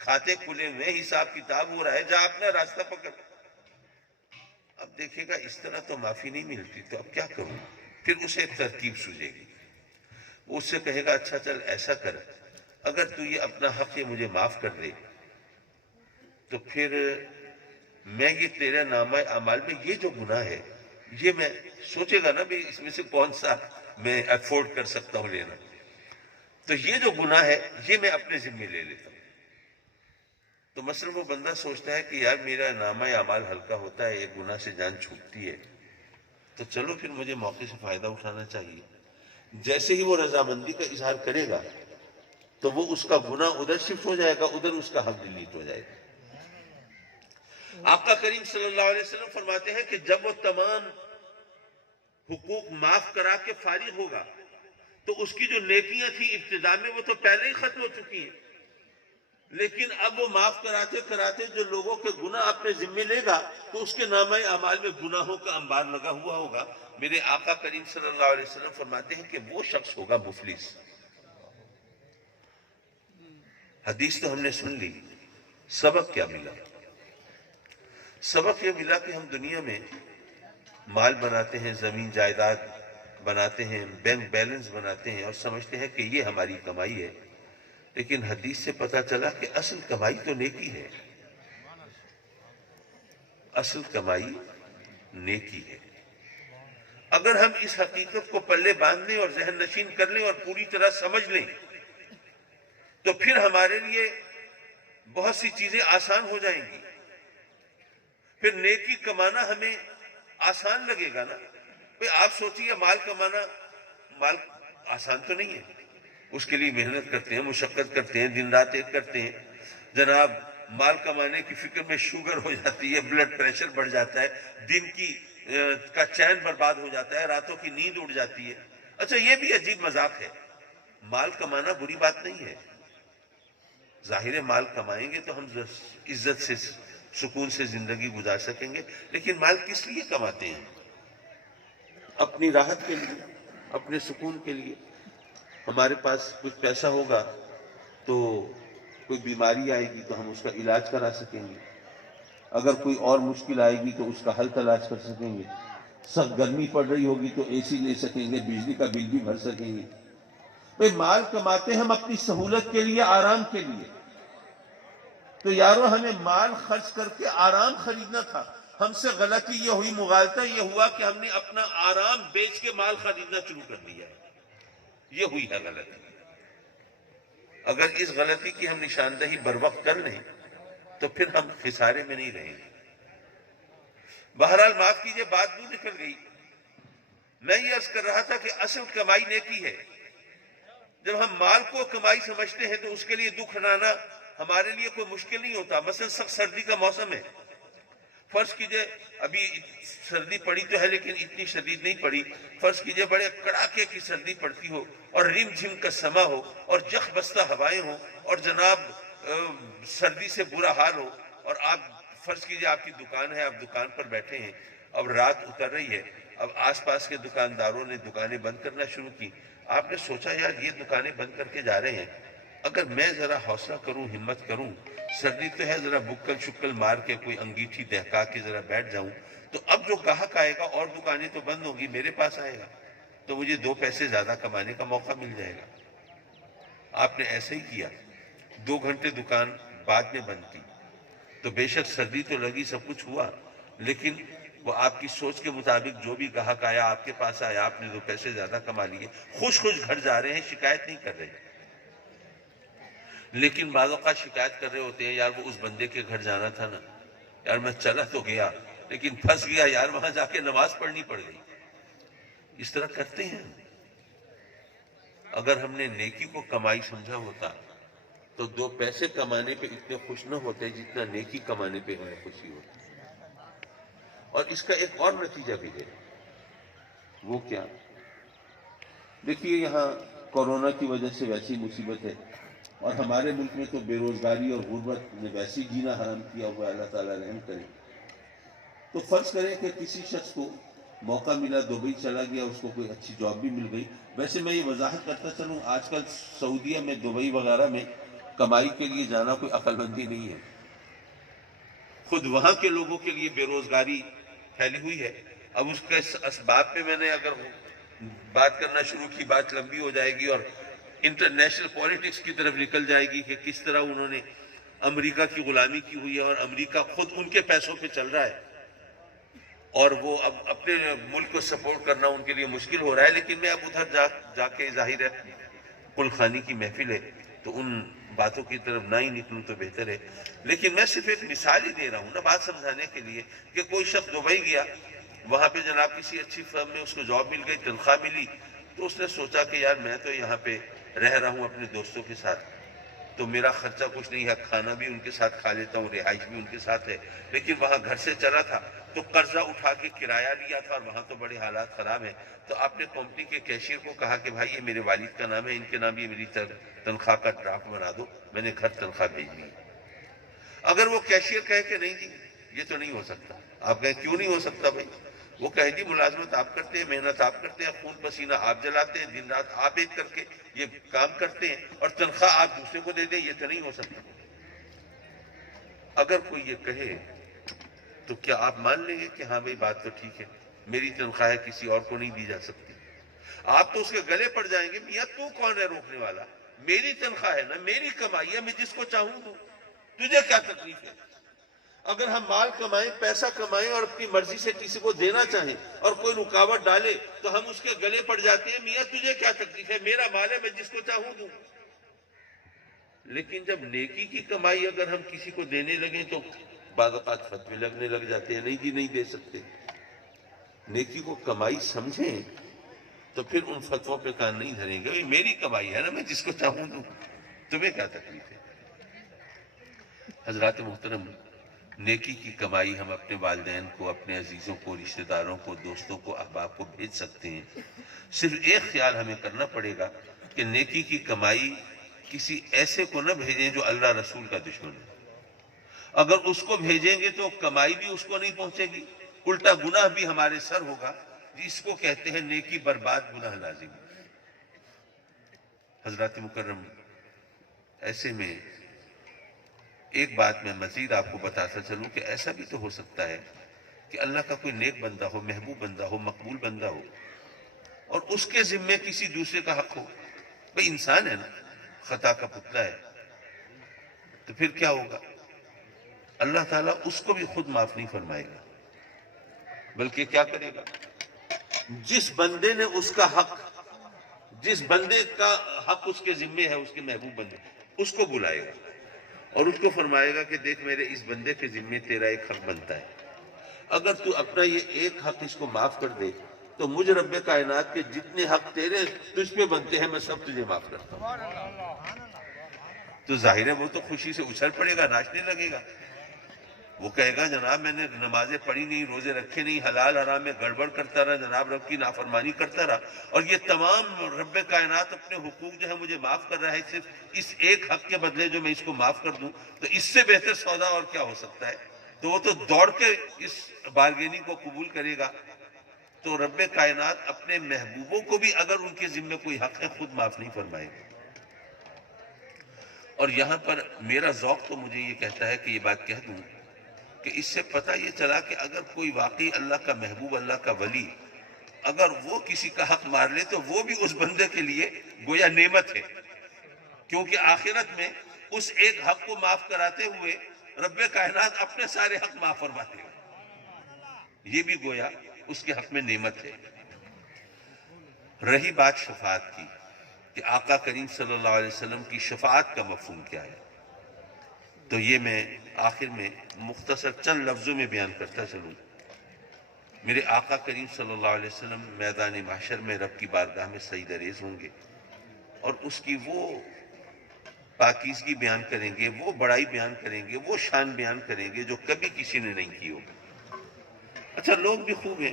کھاتے کھلے ہوئے، حساب کتاب ہو رہا ہے، جا اپنا راستہ پکڑ۔ اب دیکھے گا اس طرح تو معافی نہیں ملتی، تو اب کیا کروں؟ پھر اسے ایک ترکیب سوجے گی، اس سے کہے گا اچھا چل ایسا کر، اگر تو یہ اپنا حق یہ مجھے معاف کر دے تو پھر میں یہ تیرے نامہ اعمال میں یہ جو گناہ ہے، یہ میں سوچے گا نا بھی اس میں سے کون سا میں افورڈ کر سکتا ہوں لینا، تو یہ جو گناہ ہے یہ میں اپنے ذمہ لے لیتا ہوں۔ تو مثلا وہ بندہ سوچتا ہے کہ یار میرا نامہ اعمال ہلکا ہوتا ہے، ایک گناہ سے جان چھوٹتی ہے، تو چلو پھر مجھے موقع سے فائدہ اٹھانا چاہیے۔ جیسے ہی وہ رضامندی کا اظہار کرے گا تو وہ اس کا گناہ ادھر شفٹ ہو جائے گا، ادھر اس کا حق ڈیلیٹ ہو جائے گا۔ آقا کریم صلی اللہ علیہ وسلم فرماتے ہیں کہ جب وہ تمام حقوق معاف کرا کے فارغ ہوگا تو اس کی جو نیکیاں تھیں ابتدا میں وہ تو پہلے ہی ختم ہو چکی ہیں، لیکن اب وہ معاف کراتے کراتے جو لوگوں کے گناہ اپنے ذمہ لے گا تو اس کے نامہ اعمال میں گناہوں کا انبار لگا ہوا ہوگا۔ میرے آقا کریم صلی اللہ علیہ وسلم فرماتے ہیں کہ وہ شخص ہوگا مفلس۔ حدیث تو ہم نے سن لی، سبق کیا ملا؟ سبق یہ ملا کہ ہم دنیا میں مال بناتے ہیں، زمین جائیداد بناتے ہیں، بینک بیلنس بناتے ہیں اور سمجھتے ہیں کہ یہ ہماری کمائی ہے، لیکن حدیث سے پتہ چلا کہ اصل کمائی تو نیکی ہے، اصل کمائی نیکی ہے۔ اگر ہم اس حقیقت کو پلے باندھ لیں اور ذہن نشین کر لیں اور پوری طرح سمجھ لیں تو پھر ہمارے لیے بہت سی چیزیں آسان ہو جائیں گی، پھر نیکی کمانا ہمیں آسان لگے گا نا۔ آپ سوچیے مال کمانا، مال آسان تو نہیں ہے، اس کے لیے محنت کرتے ہیں، مشقت کرتے ہیں، دن رات ایک کرتے ہیں۔ جناب مال کمانے کی فکر میں شوگر ہو جاتی ہے، بلڈ پریشر بڑھ جاتا ہے، دن کا چین برباد ہو جاتا ہے، راتوں کی نیند اڑ جاتی ہے۔ اچھا یہ بھی عجیب مذاق ہے، مال کمانا بری بات نہیں ہے، ظاہر ہے مال کمائیں گے تو ہم عزت سے سکون سے زندگی گزار سکیں گے، لیکن مال کس لیے کماتے ہیں؟ اپنی راحت کے لیے، اپنے سکون کے لیے۔ ہمارے پاس کچھ پیسہ ہوگا تو کوئی بیماری آئے گی تو ہم اس کا علاج کرا سکیں گے، اگر کوئی اور مشکل آئے گی تو اس کا حل تلاش کر سکیں گے، سخت گرمی پڑ رہی ہوگی تو اے سی لے سکیں گے، بجلی کا بل بھی بھر سکیں گے۔ مال کماتے ہم اپنی سہولت کے لیے، آرام کے لیے، تو یارو ہمیں مال خرچ کر کے آرام خریدنا تھا، ہم سے غلطی یہ ہوئی، مغالطہ یہ ہوا کہ ہم نے اپنا آرام بیچ کے مال خریدنا شروع کر دیا ہے، یہ ہوئی ہے غلطی۔ اگر اس غلطی کی ہم نشاندہی بر وقت کر لیں تو پھر ہم خسارے میں نہیں رہیں گے۔ بہرحال معاف کیجئے، بات دور نکل گئی۔ میں یہ عرض کر رہا تھا کہ اصل کمائی نیکی ہے۔ جب ہم مال کو کمائی سمجھتے ہیں تو اس کے لیے دکھ ہٹانا ہمارے لیے کوئی مشکل نہیں ہوتا۔ مثلا سخت سردی کا موسم ہے، فرض کیجئے ابھی سردی پڑی تو ہے لیکن اتنی شدید نہیں پڑی، فرض کیجئے بڑے کڑاکے کی سردی پڑتی ہو اور رم جھم کا سما ہو اور جخ بستہ ہوائیں ہوں اور جناب سردی سے برا حال ہو، اور آپ فرض کیجئے آپ کی دکان ہے، آپ دکان پر بیٹھے ہیں، اب رات اتر رہی ہے، اب آس پاس کے دکانداروں نے دکانیں بند کرنا شروع کی، آپ نے سوچا یار یہ دکانیں بند کر کے جا رہے ہیں، اگر میں ذرا حوصلہ کروں، ہمت کروں، سردی تو ہے، ذرا بکل شکل مار کے کوئی انگیٹھی دہکا کے ذرا بیٹھ جاؤں تو اب جو گاہک آئے گا اور دکانیں تو بند ہوگی، میرے پاس آئے گا تو مجھے 2 پیسے زیادہ کمانے کا موقع مل جائے گا۔ آپ نے ایسا ہی کیا، 2 گھنٹے دکان بعد میں بند کی تو بے شک سردی تو لگی، سب کچھ ہوا، لیکن وہ آپ کی سوچ کے مطابق جو بھی گاہک آیا آپ کے پاس آیا، آپ نے 2 پیسے زیادہ کما لیے، خوش گھر جا رہے ہیں، شکایت نہیں کر رہے۔ لیکن بعض اوقات شکایت کر رہے ہوتے ہیں، یار وہ اس بندے کے گھر جانا تھا نا، یار میں چلا تو گیا لیکن پھنس گیا یار، وہاں جا کے نماز پڑھنی پڑ گئی۔ اس طرح کرتے ہیں۔ اگر ہم نے نیکی کو کمائی سمجھا ہوتا تو 2 پیسے کمانے پہ اتنے خوش نہ ہوتے جتنا نیکی کمانے پہ ہمیں خوشی ہوتی۔ اور اس کا ایک اور نتیجہ بھی ہے، وہ کیا؟ دیکھیے یہاں کورونا کی وجہ سے ویسی مصیبت ہے، اور ہمارے ملک میں تو بے روزگاری اور غربت نے ویسی جینا حرام کیا ہوا ہے، اللہ تعالیٰ رحم کرے۔ تو فرض کریں کہ کسی شخص کو موقع ملا، دبئی چلا گیا، اس کو کوئی اچھی جاب بھی مل گئی۔ ویسے میں یہ وضاحت کرتا چلوں، آج کل سعودیہ میں، دبئی وغیرہ میں کمائی کے لیے جانا کوئی عقل مندی نہیں ہے، خود وہاں کے لوگوں کے لیے بے روزگاری پھیلی ہوئی ہے۔ اب اس کے اسباب پہ میں نے اگر بات کرنا شروع کی، بات لمبی ہو جائے گی اور انٹرنیشنل پالیٹکس کی طرف نکل جائے گی کہ کس طرح انہوں نے امریکہ کی غلامی کی ہوئی ہے، اور امریکہ خود ان کے پیسوں پہ چل رہا ہے، اور وہ اب اپنے ملک کو سپورٹ کرنا ان کے لیے مشکل ہو رہا ہے۔ لیکن میں اب ادھر جا کے ظاہر ہے کل خانی کی محفل ہے، تو ان باتوں کی طرف نہ ہی نکلوں تو بہتر ہے۔ لیکن میں صرف ایک مثال ہی دے رہا ہوں نا، بات سمجھانے کے لیے، کہ کوئی شخص دبئی گیا، وہاں پہ جناب کسی اچھی فرم میں اس کو جاب مل گئی، تنخواہ ملی، تو اس نے سوچا کہ یار میں تو یہاں پہ رہ رہا ہوں اپنے دوستوں کے ساتھ، تو میرا خرچہ کچھ نہیں ہے، کھانا بھی ان کے ساتھ کھا لیتا ہوں، رہائش بھی ان کے ساتھ ہے، لیکن وہاں گھر سے چلا تھا تو قرضہ اٹھا کے کرایہ لیا تھا، اور وہاں تو بڑے حالات خراب ہیں۔ تو آپ نے کمپنی کے کیشیئر کو کہا کہ بھائی یہ میرے والد کا نام ہے، ان کے نام یہ میری تنخواہ کا ڈرافٹ بنا دو، میں نے گھر تنخواہ بھیج دی۔ اگر وہ کیشیئر کہے کہ نہیں جی یہ تو نہیں ہو سکتا، آپ کہیں کیوں نہیں ہو سکتا بھائی؟ وہ کہے جی ملازمت آپ کرتے ہیں، محنت آپ کرتے ہیں، خون پسینہ آپ جلاتے ہیں، دن رات آپ ایک کر کے یہ کام کرتے ہیں، اور تنخواہ آپ دوسرے کو دے دیں، یہ تو نہیں ہو سکتا۔ اگر کوئی یہ کہے تو کیا آپ مان لیں گے کہ ہاں بھائی بات تو ٹھیک ہے، میری تنخواہ کسی اور کو نہیں دی جا سکتی؟ آپ تو اس کے گلے پڑ جائیں گے، میاں تو کون ہے روکنے والا؟ میری تنخواہ ہے نا، میری کمائی ہے، میں جس کو چاہوں دوں، تجھے کیا تکلیف ہے؟ اگر ہم مال کمائیں، پیسہ کمائیں اور اپنی مرضی سے کسی کو دینا چاہیں اور کوئی رکاوٹ ڈالے تو ہم اس کے گلے پڑ جاتے ہیں، میاں تجھے کیا تکلیف ہے، میرا مال ہے، میں جس کو چاہوں دوں۔ لیکن جب نیکی کی کمائی اگر ہم کسی کو دینے لگیں تو بعض اوقات فتوے لگنے لگ جاتے ہیں، نہیں جی نہیں دے سکتے۔ نیکی کو کمائی سمجھیں تو پھر ان فتووں پہ کان نہیں دھریں گے، میری کمائی ہے نا، میں جس کو چاہوں دوں، تمہیں کیا تکلیف ہے؟ حضرات محترم، نیکی کی کمائی ہم اپنے والدین کو، اپنے عزیزوں کو، رشتہ داروں کو، دوستوں کو، احباب کو بھیج سکتے ہیں۔ صرف ایک خیال ہمیں کرنا پڑے گا کہ نیکی کی کمائی کسی ایسے کو نہ بھیجیں جو اللہ رسول کا دشمن ہے۔ اگر اس کو بھیجیں گے تو کمائی بھی اس کو نہیں پہنچے گی، الٹا گناہ بھی ہمارے سر ہوگا، جس کو کہتے ہیں نیکی برباد، گناہ لازم۔ حضرات مکرم، ایسے میں ایک بات میں مزید آپ کو بتاتا چلوں کہ ایسا بھی تو ہو سکتا ہے کہ اللہ کا کوئی نیک بندہ ہو، محبوب بندہ ہو، مقبول بندہ ہو، اور اس کے ذمے کسی دوسرے کا حق ہو۔ بھئی انسان ہے نا، خطا کا پتلا ہے، تو پھر کیا ہوگا؟ اللہ تعالیٰ اس کو بھی خود معاف نہیں فرمائے گا، بلکہ کیا کرے گا؟ جس بندے نے اس کا حق، جس بندے کا حق اس کے ذمے ہے، اس کے محبوب بندے، اس کو بلائے گا اور اس کو فرمائے گا کہ دیکھ میرے اس بندے کے ذمے تیرا ایک حق بنتا ہے، اگر تو اپنا یہ ایک حق اس کو معاف کر دے تو مجھ رب کائنات کے جتنے حق تیرے تجھ پہ بنتے ہیں میں سب تجھے معاف کرتا ہوں۔ تو ظاہر ہے وہ تو خوشی سے اچھل پڑے گا، ناچنے لگے گا، وہ کہے گا جناب میں نے نمازیں پڑھی نہیں، روزے رکھے نہیں، حلال حرام میں گڑبڑ کرتا رہا، جناب رب کی نافرمانی کرتا رہا، اور یہ تمام رب کائنات اپنے حقوق جو ہے مجھے معاف کر رہا ہے صرف اس ایک حق کے بدلے جو میں اس کو معاف کر دوں، تو اس سے بہتر سودا اور کیا ہو سکتا ہے؟ تو وہ تو دوڑ کے اس بارگینی کو قبول کرے گا۔ تو رب کائنات اپنے محبوبوں کو بھی اگر ان کے ذمے کوئی حق ہے خود معاف نہیں فرمائے گا۔ اور یہاں پر میرا ذوق تو مجھے یہ کہتا ہے کہ یہ بات کہہ دوں کہ اس سے پتہ یہ چلا کہ اگر کوئی واقعی اللہ کا محبوب، اللہ کا ولی، اگر وہ کسی کا حق مار لے تو وہ بھی اس بندے کے لیے گویا نعمت ہے، کیونکہ آخرت میں اس ایک حق کو معاف کراتے ہوئے رب کائنات اپنے سارے حق معاف فرماتے ہیں، یہ بھی گویا اس کے حق میں نعمت ہے۔ رہی بات شفاعت کی کہ آقا کریم صلی اللہ علیہ وسلم کی شفاعت کا مفہوم کیا ہے، تو یہ میں آخر میں مختصر چند لفظوں میں بیان کرتا چلوں۔ میرے آقا کریم صلی اللہ علیہ وسلم میدان محشر میں رب کی بارگاہ میں سجدہ ریز ہوں گے اور اس کی وہ پاکیزگی بیان کریں گے، وہ بڑائی بیان کریں گے، وہ شان بیان کریں گے جو کبھی کسی نے نہیں کی ہوگی۔ اچھا لوگ بھی خوب ہیں،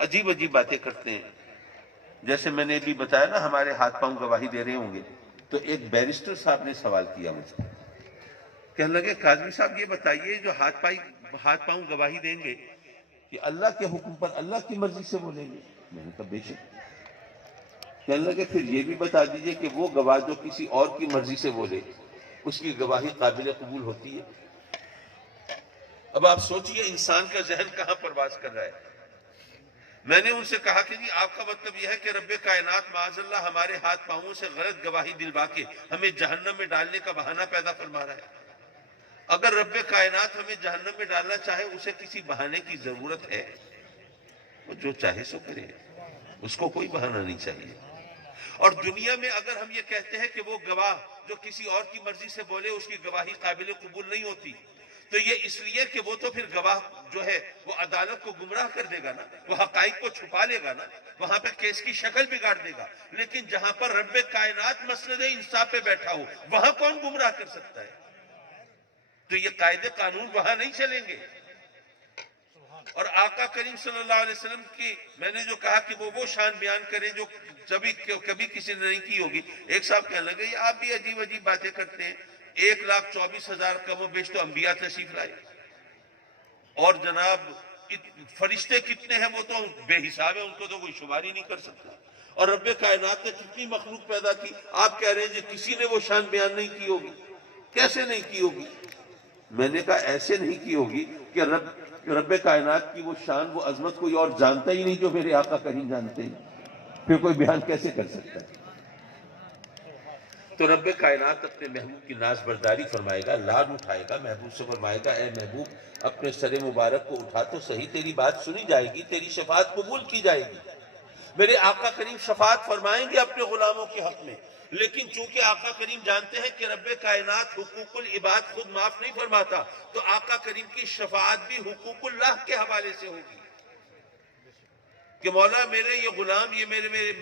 عجیب عجیب باتیں کرتے ہیں، جیسے میں نے بھی بتایا نا ہمارے ہاتھ پاؤں گواہی دے رہے ہوں گے، تو ایک بیرسٹر صاحب نے سوال کیا مجھ سے، کہنے لگے قاضی صاحب یہ بتائیے جو ہاتھ پاؤں گواہی دیں گے کہ اللہ کے حکم پر اللہ کی مرضی سے بولیں گے؟ میں نے کہا بے شک۔ کہنے لگے پھر یہ بھی بتا دیجئے کہ وہ گواہ جو کسی اور کی مرضی سے بولے اس کی گواہی قابل قبول ہوتی ہے؟ اب آپ سوچئے انسان کا ذہن کہاں پرواز کر رہا ہے۔ میں نے ان سے کہا کہ جی آپ کا مطلب یہ ہے کہ رب کائنات معاذ اللہ ہمارے ہاتھ پاؤں سے غلط گواہی دلوا کے ہمیں جہنم میں ڈالنے کا بہانہ پیدا فرما رہا ہے؟ اگر رب کائنات ہمیں جہنم میں ڈالنا چاہے اسے کسی بہانے کی ضرورت ہے؟ وہ جو چاہے سو کرے، اس کو کوئی بہانہ نہیں چاہیے۔ اور دنیا میں اگر ہم یہ کہتے ہیں کہ وہ گواہ جو کسی اور کی مرضی سے بولے اس کی گواہی قابل قبول نہیں ہوتی، تو یہ اس لیے کہ وہ تو پھر گواہ جو ہے وہ عدالت کو گمراہ کر دے گا نا، وہ حقائق کو چھپا لے گا نا، وہاں پہ کیس کی شکل بگاڑ دے گا۔ لیکن جہاں پر رب کائنات مسند انصاف پہ بیٹھا ہو وہاں کون گمراہ کر سکتا ہے؟ تو یہ قاعدے قانون وہاں نہیں چلیں گے۔ اور آقا کریم صلی اللہ علیہ وسلم کی میں نے جو کہا کہ وہ شان بیان کریں جو کبھی کسی نے نہیں کی ہوگی۔ ایک صاحب کہنے لگے یہ آپ بھی عجیب عجیب باتیں کرتے ہیں، 1,24,000 کم و بیش تو انبیاء تشریف لائے، اور جناب فرشتے کتنے ہیں وہ تو بے حساب ہے، ان کو تو کوئی شمار ہی نہیں کر سکتا، اور رب کائنات نے کتنی مخلوق پیدا کی، آپ کہہ رہے ہیں کہ کسی نے وہ شان بیان نہیں کی ہوگی؟ کیسے نہیں کی ہوگی؟ میں نے کہا ایسے نہیں کی ہوگی کہ رب کائنات کی وہ شان وہ عظمت کوئی اور جانتا ہی نہیں جو میرے آقا کریم جانتے ہیں، پھر کوئی بیان کیسے کر سکتا ہے؟ تو رب کائنات اپنے محبوب کی ناز برداری فرمائے گا، لاد اٹھائے گا، محبوب سے فرمائے گا اے محبوب اپنے سر مبارک کو اٹھا تو صحیح، تیری بات سنی جائے گی، تیری شفاعت قبول کی جائے گی۔ میرے آقا کریم شفاعت فرمائیں گے اپنے غلاموں کے حق میں، لیکن چونکہ آقا کریم جانتے ہیں کہ رب کائنات حقوق العباد خود معاف نہیں فرماتا، تو آقا کریم کی شفاعت بھی حقوق اللہ کے حوالے سے ہوگی کہ مولا میرے یہ غلام، یہ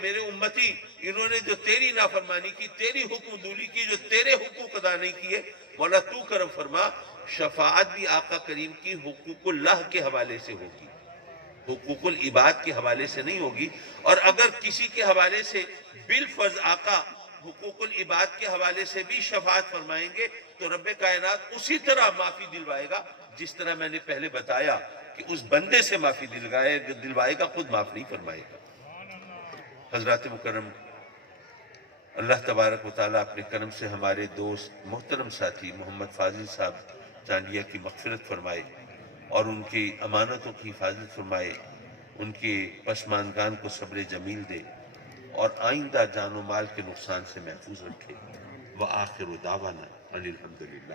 میرے امتی، انہوں نے جو تیری نافرمانی کی، تیری حکم دولی کی، جو تیرے حقوق ادا نہیں کیے، مولا تو کرم فرما۔ شفاعت بھی آقا کریم کی حقوق اللہ کے حوالے سے ہوگی، حقوق العباد کے حوالے سے نہیں ہوگی۔ اور اگر کسی کے حوالے سے بالفرض آقا حقوق العباد کے حوالے سے بھی شفاعت فرمائیں گے تو رب کائنات اسی طرح معافی دلوائے گا جس طرح میں نے پہلے بتایا کہ اس بندے سے معافی دلوائے گا، خود معاف نہیں فرمائے گا۔ حضرات مکرم، اللہ تبارک و تعالیٰ اپنے کرم سے ہمارے دوست محترم ساتھی محمد فاضل صاحب چانڈیا کی مغفرت فرمائے اور ان کی امانتوں کی حفاظت فرمائے، ان کے پسماندگان کو صبر جمیل دے اور آئندہ جان و مال کے نقصان سے محفوظ رکھے۔ وآخر دعوانا ان الحمدللہ۔